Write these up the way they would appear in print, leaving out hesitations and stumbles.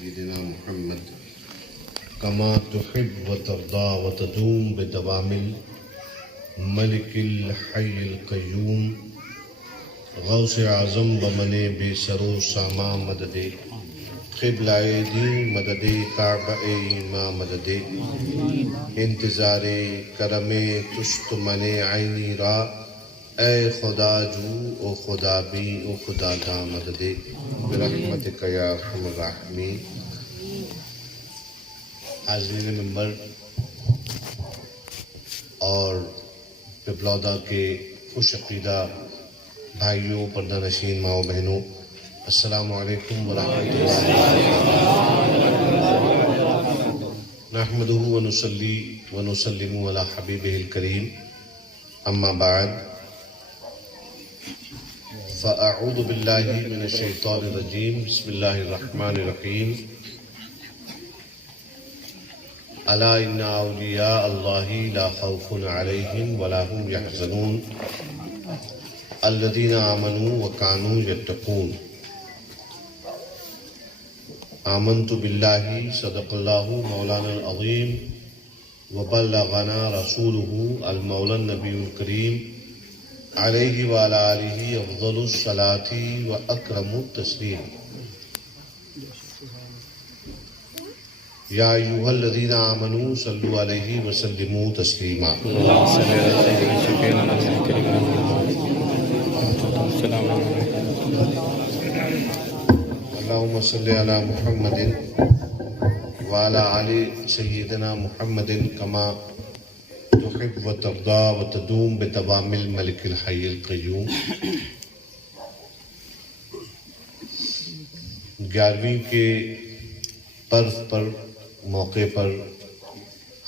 سيدنا محمد كما تحب وترضى وتدوم بدوام الملك الحي القيوم غوث اعظم بمن بے سرو ساما مدد قبلہ دین مدد کعبہ ایما مدد انتظار کرم تشت من عینی را اے خدا جو او خدا بھی او خدا دا مدد برحمتک یا ارحم الراحمین۔ حاضرین منبر اور پپلودا کے خوش عقیدہ بھائیوں، پردہ نشین ماؤں بہنوں، السلام علیکم ورحمۃ اللہ۔ نحمدہ ونصلی ونسلم علی حبیبہ الکریم، اما بعد فاعوذ باللہ من الشیطان الرجیم، بسم اللہ الرحمن الرحیم۔ الا ان اولیاء اللہ لا خوف علیہم ولا هم یحزنون الذین آمنوا وکانوا یتقون۔ آمنت باللہ صدق اللہ مولانا العظیم وبلغنا رسولہ المولا النبی الکریم علیہ وعلی آلہ افضل الصلاة واکرم التسلیم۔ یا ایھا الذین آمنوا صلوا علیہ وسلموا تسلیما۔ اللہم صلی علی محمد وعلی آل سیدنا محمد کما تحب وترضى وتدوم بدوام الملک الحی القیوم۔ 11ویں کے پرو پر موقع پر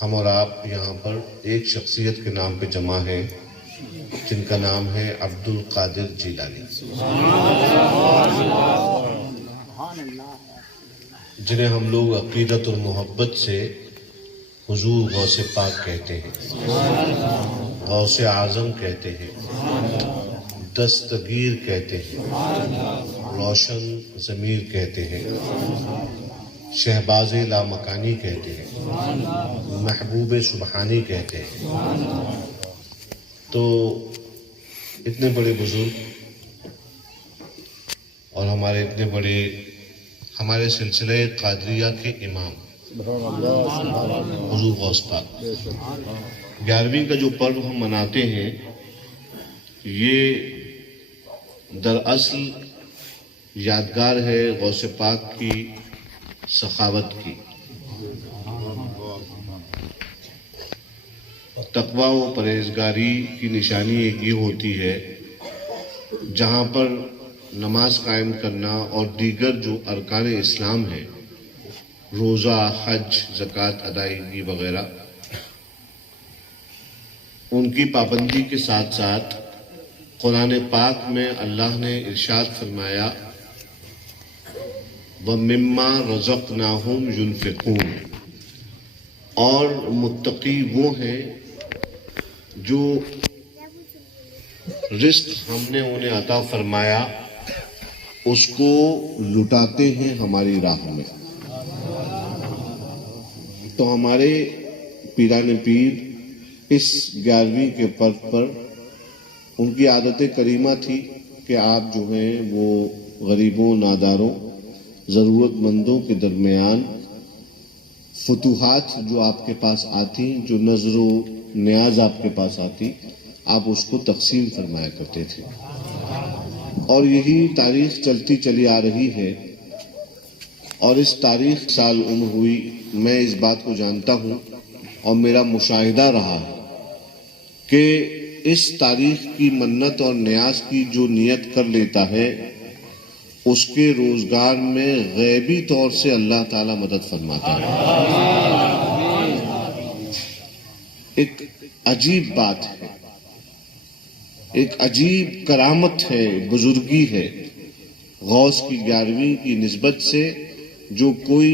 ہم اور آپ یہاں پر ایک شخصیت کے نام پہ جمع ہیں جن کا نام ہے عبد القادر جیلانی، جنہیں ہم لوگ عقیدت اور محبت سے حضور غوث پاک کہتے ہیں، غوث اعظم کہتے ہیں، دستگیر کہتے ہیں، روشن ضمیر کہتے ہیں، شہباز لامکانی کہتے ہیں، محبوب سبحانی کہتے ہیں۔ تو اتنے بڑے بزرگ اور ہمارے اتنے بڑے ہمارے سلسلہ قادریہ کے امام حضور غوث پاک، 11ویں کا جو پرو ہم مناتے ہیں یہ دراصل یادگار ہے غوث پاک کی سخاوت کی، تقویٰ و پرہیزگاری کی نشانی ایک یہ ہوتی ہے جہاں پر نماز قائم کرنا اور دیگر جو ارکان اسلام ہیں، روزہ، حج، زکوٰۃ ادائیگی وغیرہ، ان کی پابندی کے ساتھ ساتھ قرآن پاک میں اللہ نے ارشاد فرمایا وَمِمَّا رَزَقْنَاهُمْ يُنْفِقُونَ، اور متقی وہ ہیں جو رزق ہم نے انہیں عطا فرمایا اس کو لٹاتے ہیں ہماری راہ میں۔ تو ہمارے پیران پیر اس 11ویں کے پرو پر ان کی عادت کریمہ تھی کہ آپ جو ہیں وہ غریبوں، ناداروں، ضرورت مندوں کے درمیان فتوحات جو آپ کے پاس آتی، جو نظر و نیاز آپ کے پاس آتی، آپ اس کو تقسیم فرمایا کرتے تھے، اور یہی تاریخ چلتی چلی آ رہی ہے۔ اور اس تاریخ سال عمر ہوئی، میں اس بات کو جانتا ہوں اور میرا مشاہدہ رہا ہے کہ اس تاریخ کی منت اور نیاز کی جو نیت کر لیتا ہے اس کے روزگار میں غیبی طور سے اللہ تعالیٰ مدد فرماتا ہے۔ ایک عجیب بات ہے، ایک عجیب کرامت ہے، بزرگی ہے غوث کی 11ویں کی نسبت سے۔ جو کوئی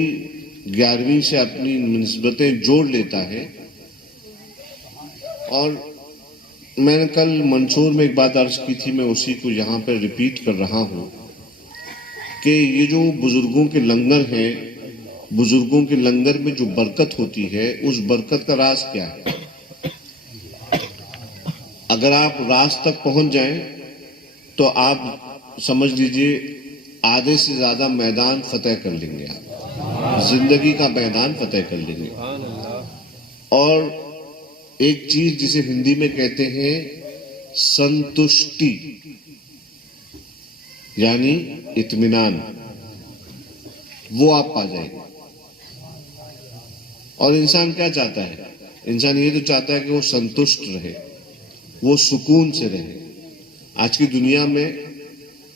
11ویں سے اپنی نسبتیں جوڑ لیتا ہے، اور میں نے کل منصور میں ایک بات عرض کی تھی، میں اسی کو یہاں پہ ریپیٹ کر رہا ہوں کہ یہ جو بزرگوں کے لنگر ہیں بزرگوں کے لنگر میں جو برکت ہوتی ہے اس برکت کا راز کیا ہے؟ اگر آپ راز تک پہنچ جائیں تو آپ سمجھ لیجئے آدھے سے زیادہ میدان فتح کر لیں گے، آپ زندگی کا میدان فتح کر لیں گے۔ اور ایک چیز جسے ہندی میں کہتے ہیں سنتشٹی، یعنی اطمینان، وہ آپ پا جائیں گے۔ اور انسان کیا چاہتا ہے؟ انسان یہ تو چاہتا ہے کہ وہ سنتشٹ رہے، وہ سکون سے رہے۔ آج کی دنیا میں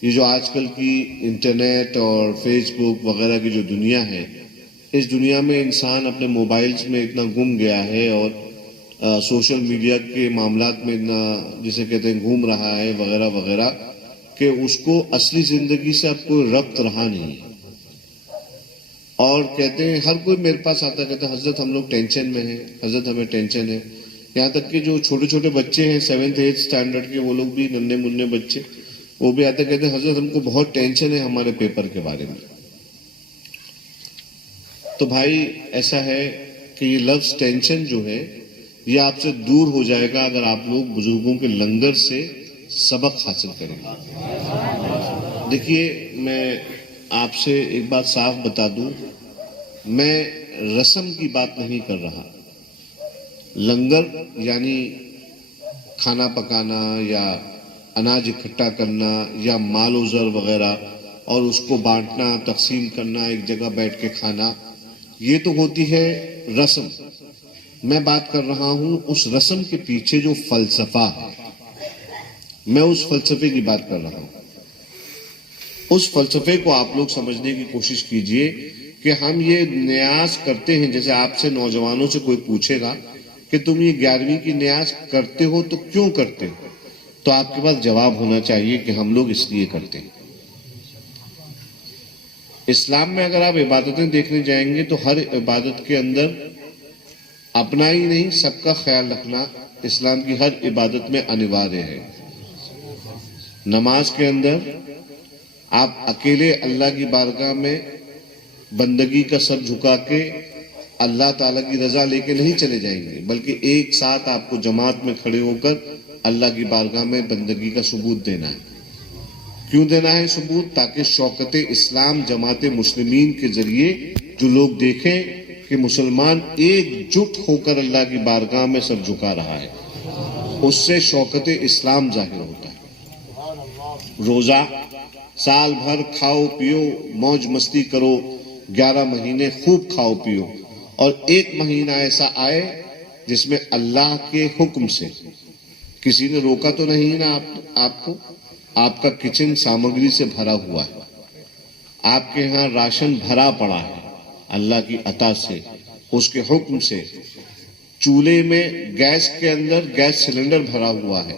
یہ جو آج کل کی انٹرنیٹ اور فیس بک وغیرہ کی جو دنیا ہے، اس دنیا میں انسان اپنے موبائلز میں اتنا گم گیا ہے اور سوشل میڈیا کے معاملات میں اتنا جسے کہتے ہیں گھوم رہا ہے وغیرہ وغیرہ، کہ اس کو اصلی زندگی سے اب کوئی ربط رہا نہیں۔ اور کہتے ہیں ہر کوئی میرے پاس آتا کہتا ہے حضرت ہم لوگ ٹینشن میں ہیں، حضرت ہمیں ٹینشن ہے۔ یہاں تک کہ جو چھوٹے چھوٹے بچے ہیں 7th 8th اسٹینڈرڈ کے، وہ لوگ بھی ننھے منھے بچے، وہ بھی آتے کہتے ہیں حضرت ہم کو بہت ٹینشن ہے ہمارے پیپر کے بارے میں۔ تو بھائی ایسا ہے کہ یہ لفظ ٹینشن جو ہے یہ آپ سے دور ہو جائے گا اگر آپ لوگ بزرگوں کے لنگر سے سبق حاصل کریں گے۔ دیکھیے میں آپ سے ایک بات صاف بتا دوں، میں رسم کی بات نہیں کر رہا۔ لنگر یعنی کھانا پکانا یا اناج اکٹھا کرنا یا مال و زر وغیرہ اور اس کو بانٹنا، تقسیم کرنا، ایک جگہ بیٹھ کے کھانا، یہ تو ہوتی ہے رسم۔ میں بات کر رہا ہوں اس رسم کے پیچھے جو فلسفہ ہے، میں اس فلسفے کی بات کر رہا ہوں۔ اس فلسفے کو آپ لوگ سمجھنے کی کوشش کیجئے کہ ہم یہ نیاز کرتے ہیں، جیسے آپ سے نوجوانوں سے کوئی پوچھے گا کہ تم یہ 11ویں کی نیاز کرتے ہو تو کیوں کرتے ہو، تو آپ کے پاس جواب ہونا چاہیے کہ ہم لوگ اس لیے کرتے ہیں۔ اسلام میں اگر آپ عبادتیں دیکھنے جائیں گے تو ہر عبادت کے اندر اپنا ہی نہیں سب کا خیال رکھنا اسلام کی ہر عبادت میں انوارے ہے۔ نماز کے اندر آپ اکیلے اللہ کی بارگاہ میں بندگی کا سر جھکا کے اللہ تعالیٰ کی رضا لے کے نہیں چلے جائیں گے، بلکہ ایک ساتھ آپ کو جماعت میں کھڑے ہو کر اللہ کی بارگاہ میں بندگی کا ثبوت دینا ہے۔ کیوں دینا ہے ثبوت؟ تاکہ شوکت اسلام جماعت مسلمین کے ذریعے جو لوگ دیکھیں کہ مسلمان ایک جٹ ہو کر اللہ کی بارگاہ میں سر جھکا رہا ہے، اس سے شوکت اسلام ظاہر ہوتا ہے۔ روزہ سال بھر کھاؤ پیو موج مستی کرو، 11 مہینے خوب کھاؤ پیو، اور ایک مہینہ ایسا آئے جس میں اللہ کے حکم سے کسی نے روکا تو نہیں نا آپ کو، آپ کا کچن سامگری سے بھرا ہوا ہے، آپ کے ہاں راشن بھرا پڑا ہے اللہ کی عطا سے، اس کے حکم سے، چولہے میں گیس کے اندر گیس سلنڈر بھرا ہوا ہے،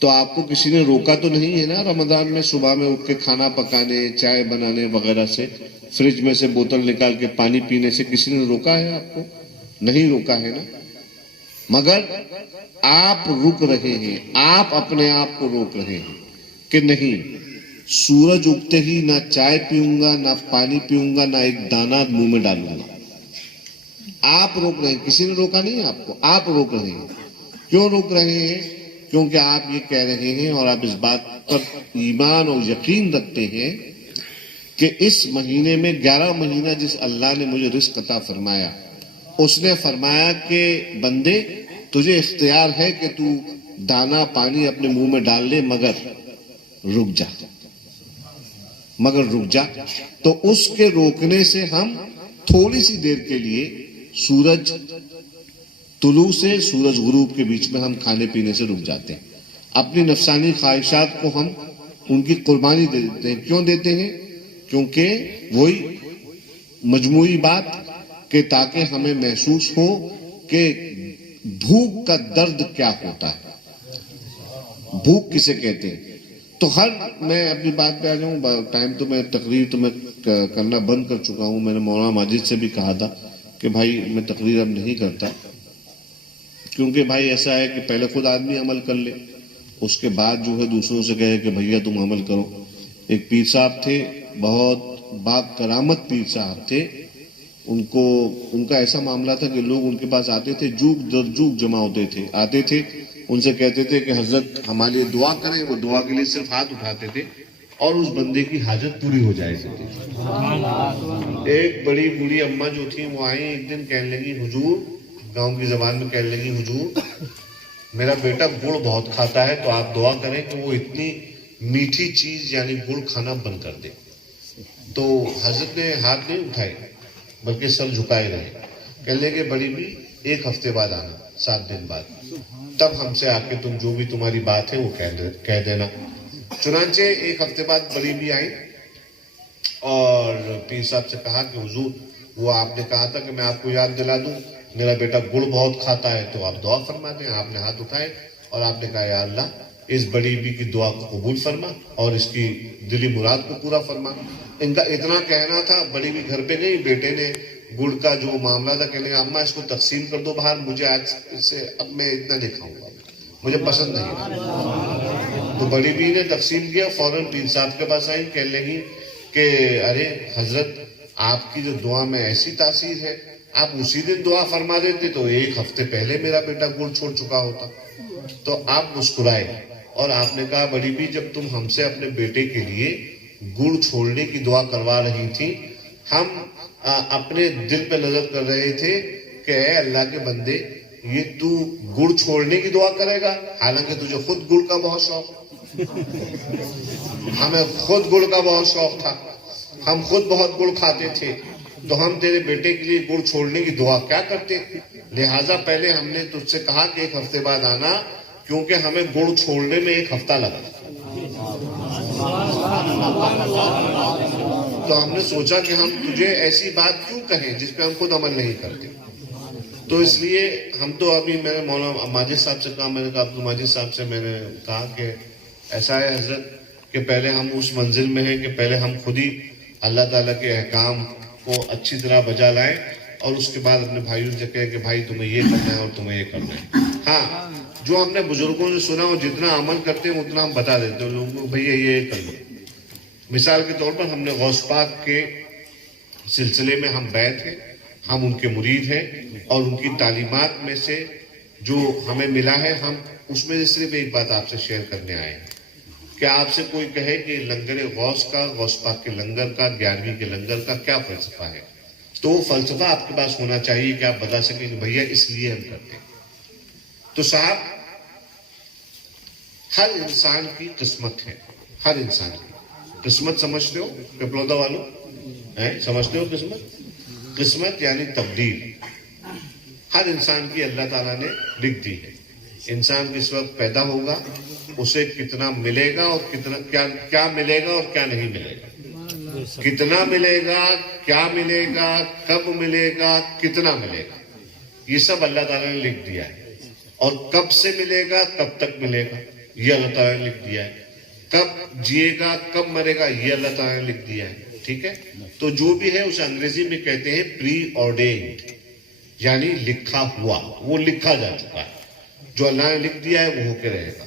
تو آپ کو کسی نے روکا تو نہیں ہے نا رمضان میں صبح میں اٹھ کے کھانا پکانے، چائے بنانے وغیرہ سے، فریج میں سے بوتل نکال کے پانی پینے سے کسی نے روکا ہے آپ کو؟ نہیں روکا ہے نا۔ مگر آپ رک رہے ہیں، آپ اپنے آپ کو روک رہے ہیں کہ نہیں، سورج اگتے ہی نہ چائے پیوں گا، نہ پانی پیوں گا، نہ ایک دانہ منہ میں ڈالوں گا۔ آپ روک رہے ہیں، کسی نے روکا نہیں آپ کو، آپ روک رہے ہیں۔ کیوں روک رہے ہیں؟ کیونکہ آپ یہ کہہ رہے ہیں اور آپ اس بات پر ایمان اور یقین رکھتے ہیں کہ اس مہینے میں 11 مہینہ جس اللہ نے مجھے رزق عطا فرمایا، اس نے فرمایا کہ بندے تجھے اختیار ہے کہ تو دانہ پانی اپنے منہ میں ڈال لے، مگر رک جا، مگر رک جا۔ تو اس کے روکنے سے ہم تھوڑی سی دیر کے لیے سورج طلوع سے سورج غروب کے بیچ میں ہم کھانے پینے سے رک جاتے ہیں، اپنی نفسانی خواہشات کو ہم ان کی قربانی دے دیتے ہیں۔ کیوں دیتے ہیں؟ کیونکہ وہی مجموعی بات کہ تاکہ ہمیں محسوس ہو کہ بھوک کا درد کیا ہوتا ہے، بھوک کسے کہتے ہیں۔ تو میں اپنی بات پہ آ جاؤں، ٹائم تو میں تقریر تو میں کرنا بند کر چکا ہوں۔ میں نے مولانا ماجد سے بھی کہا تھا کہ بھائی میں تقریر اب نہیں کرتا، کیونکہ بھائی ایسا ہے کہ پہلے خود آدمی عمل کر لے، اس کے بعد جو ہے دوسروں سے کہے کہ بھیا تم عمل کرو۔ ایک پیر صاحب تھے، بہت با کرامت پیر صاحب تھے، ان کا ایسا معاملہ تھا کہ لوگ ان کے پاس آتے تھے، جوک در جوک جمع ہوتے تھے، آتے تھے، ان سے کہتے تھے کہ حضرت ہمارے لیے دعا کریں. وہ دعا کے لیے صرف ہاتھ اٹھاتے تھے اور اس بندے کی حاجت پوری ہو جائے کرتی تھی. ایک بڑی بوڑھی اماں جو تھی وہ آئیں ایک دن، کہنے لگی حضور، گاؤں کی زبان میں کہنے لگی حضور میرا بیٹا گڑ بہت کھاتا ہے، تو آپ دعا کریں کہ وہ اتنی میٹھی چیز یعنی گڑ کھانا بند کر دے. تو حضرت نے ہاتھ نہیں اٹھائے بلکہ سر جھکائے رہے. کہنے لگے بڑی بھی 1 ہفتے بعد آنا، 7 دن بعد، تب ہم سے آ کے تم جو بھی تمہاری بات ہے وہ کہہ دینا. چنانچہ 1 ہفتے بعد بڑی بھی آئی اور پیر صاحب سے کہا کہ حضور وہ آپ نے کہا تھا کہ میں آپ کو یاد دلا دوں، میرا بیٹا گڑ بہت کھاتا ہے، تو آپ دعا فرما دیں. آپ نے ہاتھ اٹھائے اور آپ نے کہا یا اللہ اس بڑی بی کی دعا کو قبول فرما اور اس کی دلی مراد کو پورا فرما. ان کا اتنا کہنا تھا. بڑی بی گھر پہ گئی، بیٹے نے گڑ کا جو معاملہ تھا کہنے لگا اماں اس کو تقسیم کر دو باہر، مجھے آج سے اب میں اتنا نہیں کھاؤں گا، مجھے پسند نہیں ہے. تو بڑی بی نے تقسیم کیا، فوراً پیر صاحب کے پاس آئی، کہنے لگی کہ ارے حضرت آپ کی جو دعا میں ایسی تاثیر ہے، آپ اسی دن دعا فرما دیتے تو 1 ہفتے پہلے میرا بیٹا گڑ چھوڑ چکا ہوتا. تو آپ مسکرائے اور آپ نے کہا بڑی بھی جب تم ہم سے اپنے بیٹے کے لیے گڑ چھوڑنے کی دعا کروا رہی تھی، ہم اپنے دل پہ نظر کر رہے تھے کہ اے اللہ کے بندے یہ تو گڑ چھوڑنے کی دعا کرے گا، حالانکہ تجھے خود گڑ کا بہت شوق، ہمیں خود گڑ کا بہت شوق تھا، ہم خود بہت گڑ کھاتے تھے، تو ہم تیرے بیٹے کے لیے گڑ چھوڑنے کی دعا کیا کرتے. لہٰذا پہلے ہم نے تجھ سے کہا کہ 1 ہفتے بعد آنا، کیونکہ ہمیں گڑ چھوڑنے میں 1 ہفتہ لگا. تو ہم نے سوچا کہ ہم تجھے ایسی بات کیوں کہیں جس پہ ہم خود عمل نہیں کرتے. تو اس لیے ہم تو ابھی میں نے مولانا ماجد صاحب سے کہا، میں نے کہا عبد الماجد صاحب سے میں نے کہا کہ ایسا ہے حضرت کہ پہلے ہم اس منزل میں ہیں کہ پہلے ہم خود ہی اللہ تعالیٰ کے احکام کو اچھی طرح بجا لائیں اور اس کے بعد اپنے بھائیوں سے کہیں کہ بھائی تمہیں یہ کرنا ہے اور تمہیں یہ کرنا ہے. ہاں جو ہم نے بزرگوں سے سنا اور جتنا عمل کرتے ہیں اتنا ہم بتا دیتے ہیں لوگوں کو بھیا یہ کر لو. مثال کے طور پر ہم نے غوث پاک کے سلسلے میں ہم بیعت ہیں، ہم ان کے مرید ہیں اور ان کی تعلیمات میں سے جو ہمیں ملا ہے ہم اس میں سے صرف ایک بات آپ سے شیئر کرنے آئے ہیں کہ آپ سے کوئی کہے کہ لنگر غوث کا، غوث پاک کے لنگر کا، 11ویں کے لنگر کا کیا فلسفہ ہے، تو وہ فلسفہ آپ کے پاس ہونا چاہیے کہ آپ بتا سکیں کہ بھیا اس لیے ہم کرتے ہیں. تو صاحب ہر انسان کی قسمت ہے، ہر انسان کی قسمت سمجھتے ہو پیپلودا والوں، سمجھتے ہو قسمت یعنی تقدیر ہر انسان کی اللہ تعالیٰ نے لکھ دی ہے. انسان کس وقت پیدا ہوگا، اسے کتنا ملے گا اور کتنا کیا ملے گا اور کیا نہیں ملے گا، کتنا ملے گا، کیا ملے گا، کب ملے گا، کتنا ملے گا، یہ سب اللہ تعالیٰ نے لکھ دیا ہے. اور کب سے ملے گا، کب تک ملے گا، یہ اللہ تعالیٰ نے لکھ دیا ہے. کب جیے گا، کب مرے گا، یہ اللہ تعالیٰ نے لکھ دیا ہے. ٹھیک ہے. تو جو بھی ہے اسے انگریزی میں کہتے ہیں پری آرڈینڈ، یعنی لکھا ہوا، وہ لکھا جا چکا ہے. جو اللہ نے لکھ دیا ہے وہ ہو کے رہے گا.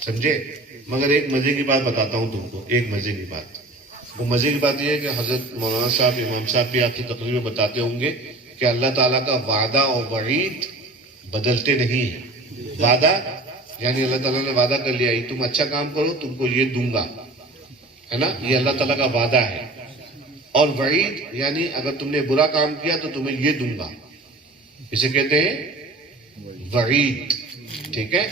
سمجھے. مگر ایک مزے کی بات بتاتا ہوں تم کو، ایک مزے کی بات. وہ مزے کی بات یہ ہے کہ حضرت مولانا صاحب، امام صاحب بھی آپ کی تقریر میں بتاتے ہوں گے کہ اللہ تعالیٰ کا وعدہ اور وعید بدلتے نہیں ہیں. وعدہ یعنی اللہ تعالیٰ نے وعدہ کر لیا تم اچھا کام کرو تم کو یہ دوں گا، ہے نا، یہ اللہ تعالیٰ کا وعدہ ہے. اور وعید یعنی اگر تم نے برا کام کیا تو تمہیں یہ دوں گا، اسے کہتے ہیں وعید. ٹھیک ہے.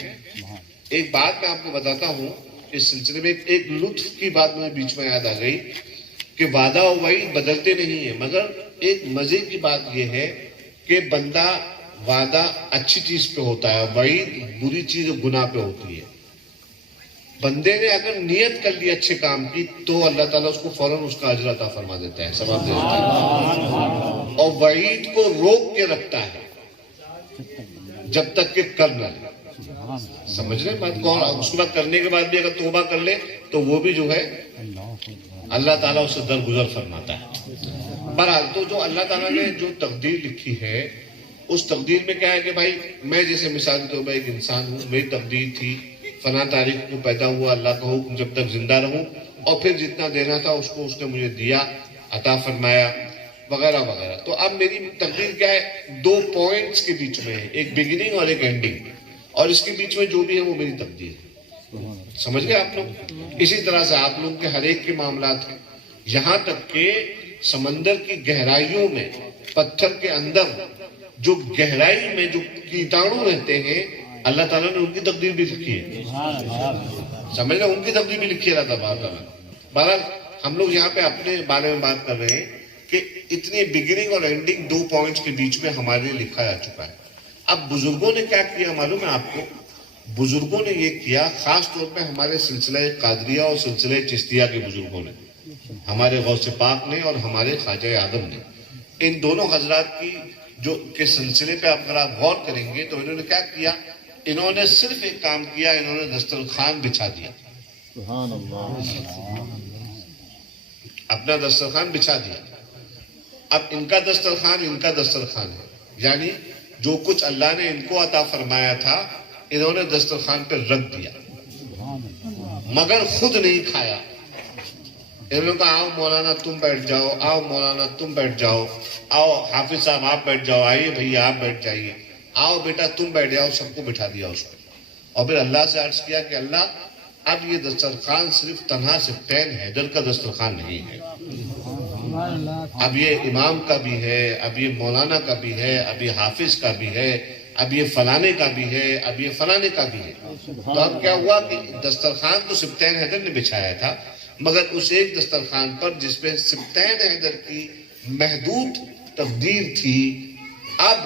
ایک بات میں آپ کو بتاتا ہوں اس سلسلے میں، ایک لطف کی بات مجھے بیچ میں یاد آ گئی کہ وعدہ اور وعید بدلتے نہیں ہیں، مگر ایک مزے کی بات یہ ہے کہ بندہ وعدہ اچھی چیز پہ ہوتا ہے، وعید بری چیز اور گناہ پہ ہوتی ہے. بندے نے اگر نیت کر لی اچھے کام کی تو اللہ تعالیٰ اس کو فوراً اس کا اجر عطا فرما دیتا ہے، ثواب دے دیتا ہے. اور وعید کو روک کے رکھتا ہے جب تک کہ کر نہ لے. سمجھ رہے بات کو. اس کے بعد کرنے کے بعد بھی اگر توبہ کر لے تو وہ بھی جو ہے اللہ تعالیٰ اسے درگزر فرماتا ہے. بہرحال تو جو اللہ تعالیٰ نے جو تقدیر لکھی ہے اس تقدیر میں کیا ہے کہ بھائی میں جیسے مثال کے طور پر ایک انسان ہوں، میری تقدیر تھی فلاں تاریخ کو پیدا ہوا، اللہ کا حکم جب تک زندہ رہوں، اور پھر جتنا دینا تھا اس کو اس نے مجھے دیا. عطا فرمایا وغیرہ وغیرہ. تو اب میری تقدیر کیا ہے؟ 2 پوائنٹس کے بیچ میں ہے، ایک بگننگ اور ایک اینڈنگ، اور اس کے بیچ میں جو بھی ہے وہ میری تقدیر ہے. سمجھ گئے آپ لوگ؟ اسی طرح سے آپ لوگوں کے ہر ایک کے معاملات ہیں، یہاں تک کہ سمندر کی گہرائیوں میں، پتھر کے اندر جو گہرائی میں جو کیٹاڑو رہتے ہیں، اللہ تعالیٰ نے ان کی تقدیر بھی لکھی ہے. سمجھ رہے؟ ان کی تقدیر بھی لکھی ہے اللہ تعالیٰ. بہرحال ہم لوگ یہاں پہ اپنے بارے میں بات کر رہے ہیں کہ اتنی بگننگ اور اینڈنگ 2 پوائنٹس کے بیچ میں ہمارے لیے لکھا جا چکا ہے. اب بزرگوں نے کیا کیا معلوم ہے آپ کو؟ بزرگوں نے یہ کیا، خاص طور پہ ہمارے سلسلہ قادریہ اور سلسلہ چشتیہ کے بزرگوں نے، ہمارے غوث پاک نے اور ہمارے خواجہ اعظم نے، ان دونوں حضرات کی جو کے سلسلے پہ اگر آپ غور کریں گے تو انہوں نے کیا کیا؟ انہوں نے صرف ایک کام کیا، انہوں نے دسترخوان بچھا دیا. سبحان اللہ. اپنا دسترخوان بچھا دیا. اب ان کا دسترخوان ان کا دسترخوان ہے، یعنی جو کچھ اللہ نے ان کو عطا فرمایا تھا انہوں نے دسترخوان پہ رکھ دیا، مگر خود نہیں کھایا. انہوں نے کہا آؤ مولانا تم بیٹھ جاؤ، آؤ مولانا تم بیٹھ جاؤ، آؤ حافظ صاحب آپ بیٹھ جاؤ، آئیے بھیا آپ بیٹھ جائیے، آؤ بیٹا تم بیٹھ جاؤ. سب کو بٹھا دیا اس پہ، اور پھر اللہ سے عرض کیا کہ اللہ اب یہ دسترخوان صرف تنہا سبطین حیدر کا دسترخوان نہیں ہے، اب یہ امام کا بھی ہے، اب یہ مولانا کا بھی ہے، اب یہ حافظ کا بھی ہے، اب یہ فلانے کا بھی ہے، اب یہ فلانے کا بھی ہے. تو اب کیا ہوا کہ دسترخوان تو سبطین حیدر نے بچھایا تھا، مگر اس ایک دسترخوان پر جس پہ سبطین حیدر کی محدود تقدیر تھی، اب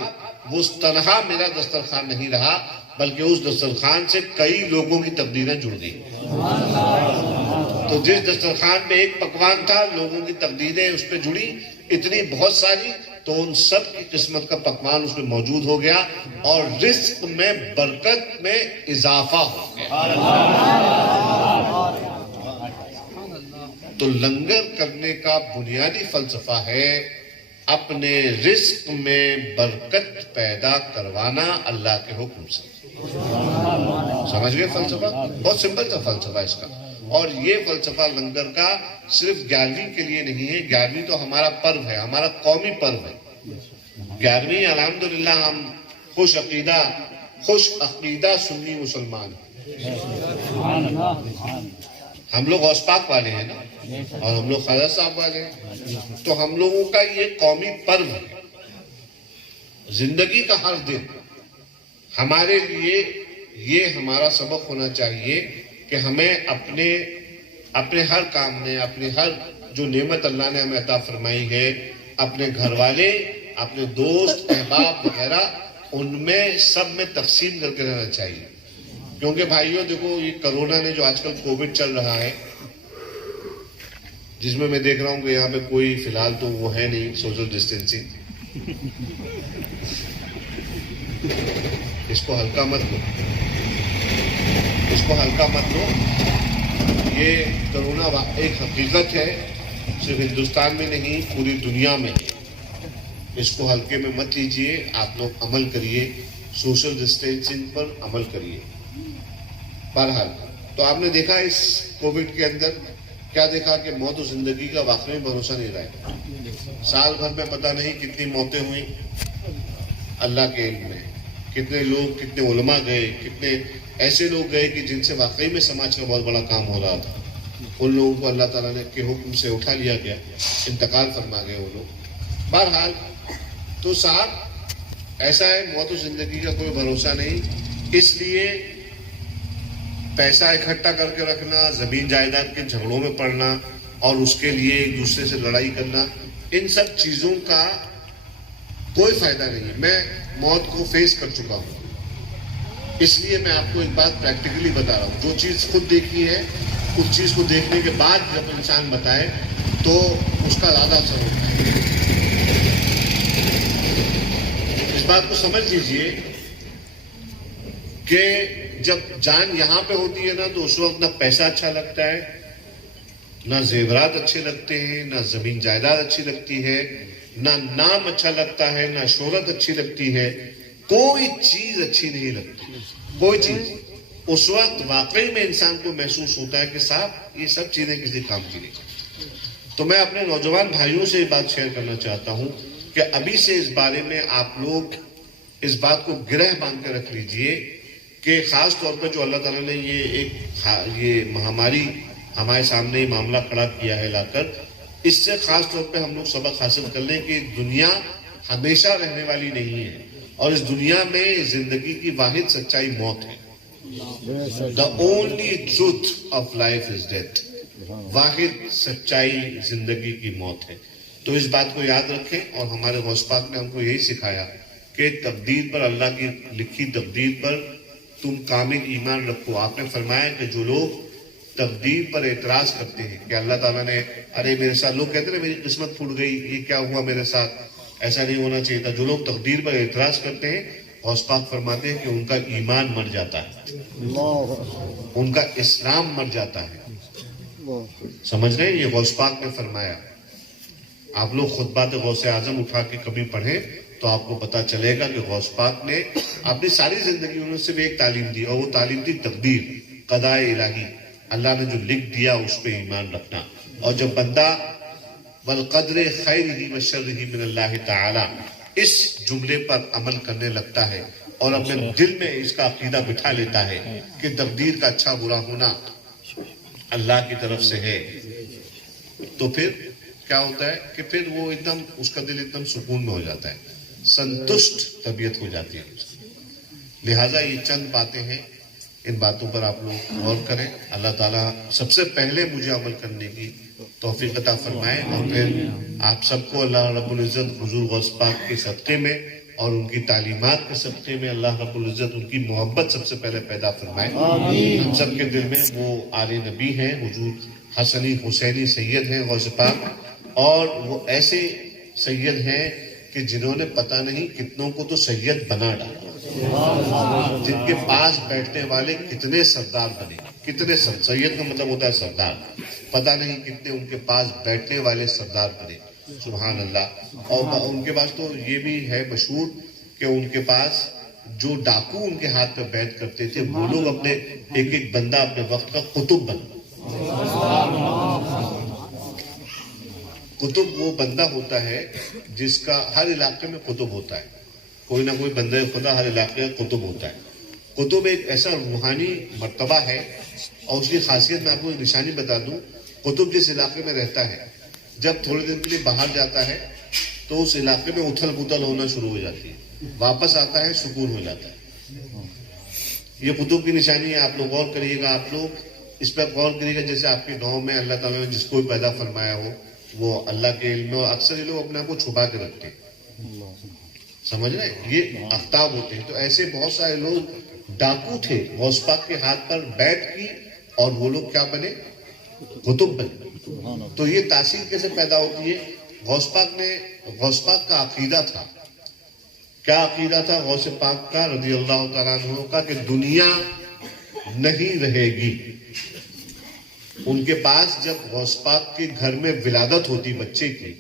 وہ تنہا میرا دسترخوان نہیں رہا بلکہ اس دسترخوان سے کئی لوگوں کی تقدیریں جڑ گئی. تو جس دسترخوان میں ایک پکوان تھا لوگوں کی تقدیریں اس پہ جڑی اتنی بہت ساری، تو ان سب کی قسمت کا پکوان اس میں موجود ہو گیا اور رزق میں برکت میں اضافہ ہو گیا. تو لنگر کرنے کا بنیادی فلسفہ ہے اپنے رزق میں برکت پیدا کروانا اللہ کے حکم سے. سمجھ گئے فلسفہ؟ بہت سمپل سا فلسفہ اس کا. اور یہ فلسفہ لنگر کا صرف 11ویں کے لیے نہیں ہے، 11ویں تو ہمارا پرو ہے، ہمارا قومی پرو ہے. 11ویں الحمدللہ ہم خوش عقیدہ سنی مسلمان ہیں. ہم لوگ غوث پاک والے ہیں نا، اور ہم لوگ خواجہ صاحب والے ہیں، تو ہم لوگوں کا یہ قومی پرو ہے. زندگی کا ہر دن ہمارے لیے یہ ہمارا سبق ہونا چاہیے کہ ہمیں اپنے ہر کام میں، اپنے ہر جو نعمت اللہ نے ہمیں عطا فرمائی ہے، اپنے گھر والے، اپنے دوست احباب وغیرہ، ان میں سب میں تقسیم کر کے رہنا چاہیے. کیونکہ بھائیوں دیکھو یہ کرونا نے جو آج کل کووڈ چل رہا ہے، جس میں دیکھ رہا ہوں کہ یہاں پہ کوئی فی الحال تو وہ ہے نہیں سوشل ڈسٹینسنگ، اس کو ہلکا مت لو، اس کو ہلکا مت لو. یہ کرونا ایک حقیقت ہے، صرف ہندوستان میں نہیں پوری دنیا میں. اس کو ہلکے میں مت لیجئے، آپ لوگ عمل کریے، سوشل ڈسٹینسنگ پر عمل کریے. بہرحال تو آپ نے دیکھا اس کووڈ کے اندر کیا دیکھا کہ موت و زندگی کا واقعی بھروسہ نہیں رہا. سال بھر میں پتہ نہیں کتنی موتیں ہوئیں، اللہ کے علم میں. کتنے لوگ، کتنے علماء گئے، کتنے ایسے لوگ گئے کہ جن سے واقعی میں سماج کا بہت بڑا کام ہو رہا تھا. ان لوگوں کو اللہ تعالیٰ نے کے حکم سے اٹھا لیا گیا، انتقال فرما گئے وہ لوگ. بہرحال تو صاحب ایسا ہے، موت و زندگی کا کوئی بھروسہ نہیں. اس لیے پیسہ اکٹھا کر کے رکھنا، زمین جائیداد کے جھگڑوں میں پڑنا اور اس کے لیے ایک دوسرے سے لڑائی کرنا، ان سب چیزوں کا کوئی فائدہ نہیں ہے. میں موت کو فیس کر چکا ہوں، اس لیے میں آپ کو ایک بات پریکٹیکلی بتا رہا ہوں. جو چیز خود دیکھی ہے اس چیز کو دیکھنے کے بعد جب انسان بتائے تو اس کا زیادہ اثر ہوتا ہے. اس بات کو سمجھ لیجئے کہ جب جان یہاں پہ ہوتی ہے نا تو اس وقت نہ پیسہ اچھا لگتا ہے، نہ زیورات اچھے لگتے ہیں، نہ زمین جائیداد اچھی لگتی ہے، نہ نام اچھا لگتا ہے، نہ شہرت اچھی لگتی ہے. کوئی چیز اچھی نہیں لگتی، کوئی چیز. اس وقت واقعی میں انسان کو محسوس ہوتا ہے کہ صاحب یہ سب چیزیں کسی کام کی نہیں. تو میں اپنے نوجوان بھائیوں سے یہ بات شیئر کرنا چاہتا ہوں کہ ابھی سے اس بارے میں آپ لوگ اس بات کو گرہ باندھ کے رکھ لیجئے کہ خاص طور پر جو اللہ تعالیٰ نے یہ مہاماری ہمارے سامنے یہ معاملہ کھڑا کیا ہے لا کر، اس سے خاص طور پہ ہم لوگ سبق حاصل کر لیں کہ دنیا ہمیشہ رہنے والی نہیں ہے، اور اس دنیا میں زندگی کی واحد سچائی موت ہے. The only truth of life is death. واحد سچائی زندگی کی موت ہے. تو اس بات کو یاد رکھیں، اور ہمارے غوث پاک نے ہم کو یہی سکھایا کہ تقدیر پر، اللہ کی لکھی تقدیر پر تم کامل ایمان رکھو. آپ نے فرمایا کہ جو لوگ تقدیر پر اعتراض کرتے ہیں کہ اللہ تعالیٰ نے ارے میرے ساتھ، لوگ کہتے ہیں میری قسمت پھوٹ گئی، یہ کیا ہوا میرے ساتھ، ایسا نہیں ہونا چاہیے تھا. جو لوگ تقدیر پر اعتراض کرتے ہیں، غوث پاک فرماتے ہیں کہ ان کا ایمان مر جاتا ہے، ان کا اسلام مر جاتا ہے. سمجھ رہے ہیں؟ یہ غوث پاک نے فرمایا. آپ لوگ خطبات غوث اعظم اٹھا کے کبھی پڑھیں تو آپ کو پتا چلے گا کہ غوث پاک نے اپنی ساری زندگی انہوں سے بھی ایک تعلیم دی، اور وہ تعلیم تھی تقدیر، قضاء الہی. اللہ نے جو لکھ دیا اس پہ ایمان رکھنا. اور جب بندہ والقدر خیرہ وشرہ من اللہ تعالی اس جملے پر عمل کرنے لگتا ہے اور اپنے دل میں اس کا عقیدہ بٹھا لیتا ہے کہ تقدیر کا اچھا برا ہونا اللہ کی طرف سے ہے، تو پھر کیا ہوتا ہے کہ پھر وہ ایک دم اس کا دل ایک دم سکون میں ہو جاتا ہے، سنتشٹ طبیعت ہو جاتی ہے. لہٰذا یہ چند باتیں ہیں، ان باتوں پر آپ لوگ غور کریں. اللہ تعالیٰ سب سے پہلے مجھے عمل کرنے کی توفیق عطا فرمائے، اور پھر آپ سب کو اللہ رب العزت حضور غوث پاک کے صدقے میں اور ان کی تعلیمات کے صدقے میں اللہ رب العزت ان کی محبت سب سے پہلے پیدا فرمائے. ہم سب کے دل میں وہ آل نبی ہیں، حضور حسنی حسینی سید ہیں غوث پاک، اور وہ ایسے سید ہیں کہ جنہوں نے پتہ نہیں کتنوں کو تو سید بنا ڈالا، جن کے پاس بیٹھنے والے کتنے سردار بنے. کتنے سید کا مطلب ہوتا ہے سردار، پتہ نہیں کتنے ان کے پاس بیٹھنے والے سردار بنے. سبحان اللہ. اور ان کے پاس تو یہ بھی ہے مشہور کہ ان کے پاس جو ڈاکو ان کے ہاتھ پہ بیعت کرتے تھے وہ لوگ اپنے ایک ایک بندہ اپنے وقت کا قطب بنا. قطب وہ بندہ ہوتا ہے جس کا ہر علاقے میں قطب ہوتا ہے، کوئی نہ کوئی بندہ خدا ہر علاقے کا قطب ہوتا ہے. قطب ایک ایسا روحانی مرتبہ ہے، اور اس کی خاصیت میں آپ کو ایک نشانی بتا دوں. قطب جس علاقے میں رہتا ہے، جب تھوڑے دن کے لیے باہر جاتا ہے تو اس علاقے میں اتھل پتھل ہونا شروع ہو جاتی ہے، واپس آتا ہے سکون ہو جاتا ہے. یہ قطب کی نشانی ہے. آپ لوگ غور کریے گا، آپ لوگ اس پہ غور کریے گا. جیسے آپ کے گاؤں میں اللہ تعالیٰ نے جس کو بھی پیدا فرمایا ہو وہ اللہ کے علم میں، اکثر یہ لوگ اپنے آپ کو چھپا کے رکھتے ہیں، سمجھ رہے ہیں؟ یہ افتاب ہوتے ہیں. تو ایسے بہت سارے لوگ ڈاکو تھے، غوث پاک کے ہاتھ پر بیعت کی اور وہ لوگ کیا بنے؟ قطب بنے. تو یہ تاثیر کیسے پیدا ہوتی ہے؟ غوث پاک کا عقیدہ تھا. کیا عقیدہ تھا غوث پاک کا رضی اللہ تعالیٰ عنہ کا؟ کہ دنیا نہیں رہے گی. ان کے پاس جب غوث پاک کے گھر میں ولادت ہوتی بچے کی،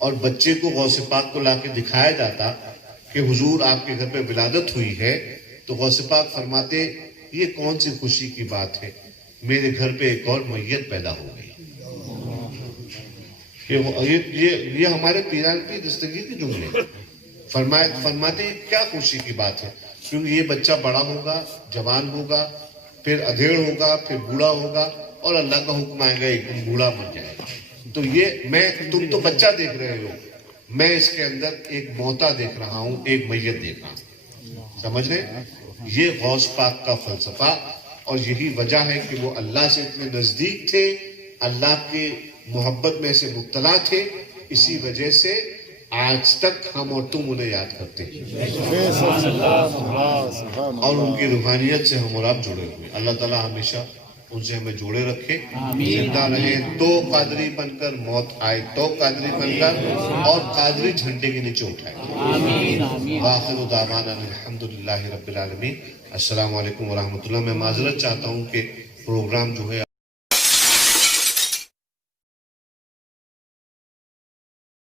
اور بچے کو غوث پاک کو لا کے دکھایا جاتا کہ حضور آپ کے گھر پہ ولادت ہوئی ہے، تو غوث پاک فرماتے یہ کون سی خوشی کی بات ہے، میرے گھر پہ ایک اور میت پیدا ہو گئی. یہ ہمارے پیران کی دستگیر کے جملے. فرماتے کیا خوشی کی بات ہے، کیونکہ یہ بچہ بڑا ہوگا، جوان ہوگا، پھر ادھیڑ ہوگا، پھر بوڑھا ہوگا، اور اللہ کا حکم آئے گا ایک دن بوڑھا مر جائے گا. تو یہ تم تو بچہ دیکھ رہے ہو، میں اس کے اندر ایک موتا دیکھ رہا ہوں، ایک میت دیکھ رہا ہوں. سمجھ رہے؟ یہ غوث پاک کا فلسفہ، اور یہی وجہ ہے کہ وہ اللہ سے اتنے نزدیک تھے، اللہ کے محبت میں سے مبتلا تھے. اسی وجہ سے آج تک ہم اور تم انہیں یاد کرتے ہیں، اور ان کی روحانیت سے ہم اور آپ جڑے ہوئے. اللہ تعالیٰ ہمیشہ ان سے ہمیں جوڑے رکھے، زندہ رہیں تو قادری بن کر، موت آئے تو قادری بن کر، اور قادری جھنڈے کے نیچے اٹھائے. وآخر دعوانا الحمدللہ رب العالمین. السلام علیکم ورحمۃ اللہ. میں معذرت چاہتا ہوں کہ پروگرام جو ہے